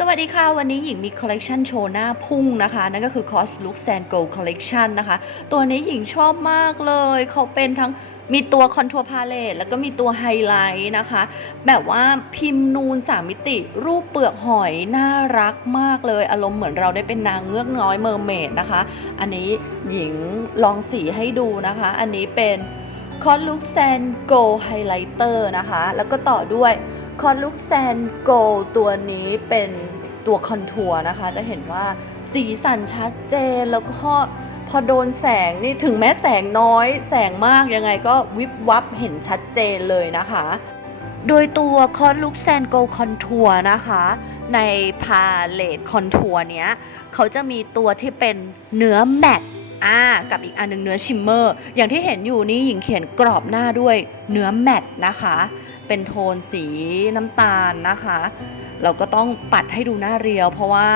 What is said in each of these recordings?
สวัสดีค่ะ วันนี้หญิงมีคอลเลกชันโชว์หน้าพุ่งนะคะ นั่นก็คือ Cos Look Sand Gold Collection นะคะ ตัวนี้หญิงชอบมากเลย เขาเป็นทั้งมีตัวคอนทัวร์พาเลตแล้วก็มีตัวไฮไลท์นะคะ แบบว่าพิมพ์นูน3มิติ รูปเปลือกหอย น่ารักมากเลย อารมณ์เหมือนเราได้เป็นนางเงือกน้อยเมอร์เมดนะคะ อันนี้หญิงลองสีให้ดูนะคะ อันนี้เป็นคอนลุกแซนโกไฮไลเตอร์นะคะ แล้วก็ต่อด้วย คอนลุกแซนโกตัวนี้เป็นตัวคอนทัวร์นะคะ จะเห็นว่าสีสันชัดเจนแล้วก็พอโดนแสงนี่ถึงแม้แสงน้อย แสงมากยังไงก็วิบวับเห็นชัดเจนเลยนะคะ โดยตัวคอนลุกแซนโกคอนทัวร์นะคะ ในพาเลตคอนทัวร์เนี้ยเขาจะมีตัวที่เป็นเนื้อแมตต์อ่ากับอีกอันหนึงเนื้อชิมเมอร์ อย่างที่เห็นอยู่นี่หญิงเขียนกรอบหน้าด้วยเนื้อแมตต์นะคะ เป็นโทนสีน้ำตาลนะคะ เราก็ต้องปัดให้ดูหน้าเรียว เพราะว่า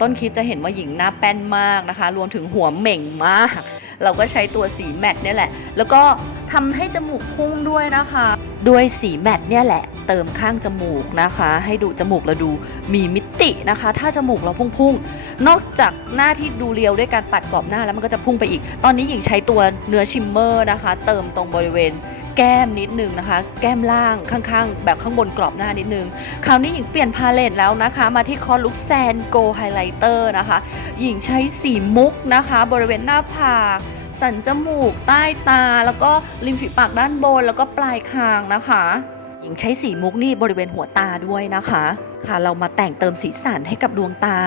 ต้นคลิปจะเห็นว่าหญิงหน้าแป้นมากนะคะ รวมถึงหัวเหม่งมาก เราก็ใช้ตัวสีแมตต์เนี่ยแหละ แล้วก็ทำให้จมูกพุ่งด้วยนะคะ ด้วยสีแมตต์เนี่ยแหละ เติมข้างจมูกนะคะ ให้ดูจมูกเราดูมีมิตินะคะ ถ้าจมูกเราพุ่งๆ นอกจากหน้าที่ดูเรียวด้วยการปัดกรอบหน้าแล้วมันก็จะพุ่งไปอีก ตอนนี้หญิงใช้ตัวเนื้อชิมเมอร์นะคะ เติมตรงบริเวณ แก้มนิดนึงนะคะ แก้มล่างข้างๆ แบบข้างบนกรอบหน้านิดนึง คราวนี้หญิงเปลี่ยนพาเลตแล้วนะคะ มาที่คอลุกแซนโกไฮไลเตอร์นะคะ หญิงใช้สีมุกนะคะ บริเวณหน้าผากสันจมูก ใต้ตา แล้วก็ริมฝีปากด้านบน แล้วก็ปลายคางนะคะ หญิงใช้สีมุกนี่บริเวณหัวตาด้วยนะคะ ค่ะเรามาแต่งเติมสีสันให้กับดวงตา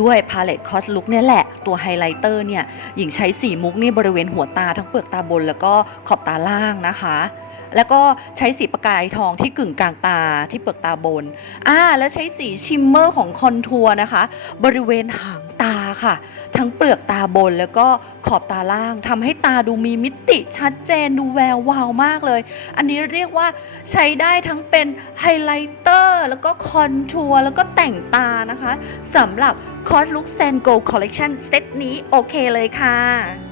ด้วยพาเลตคอสลุกเนี่ยแหละ ตัวไฮไลท์เตอร์เนี่ยหญิงใช้สีมุกนี่บริเวณหัวตาทั้งเปลือกตาบนแล้วก็ขอบตาล่างนะคะแล้วก็ใช้สีประกายทองที่กึ่งกลางตาที่เปลือกตาบน อ่า แล้วใช้สีชิมเมอร์ของคอนทัวร์นะคะ บริเวณหาง ค่ะ ทั้งเปลือกตาบนแล้วก็ขอบตาล่างทำให้ตาดูมีมิติชัดเจนดูแวววาวมากเลย อันนี้เรียกว่าใช้ได้ทั้งเป็นไฮไลเตอร์แล้วก็คอนทัวร์แล้วก็แต่งตานะคะสำหรับคอสลุกแซนโกลคอลเลกชันเซตนี้โอเคเลยค่ะ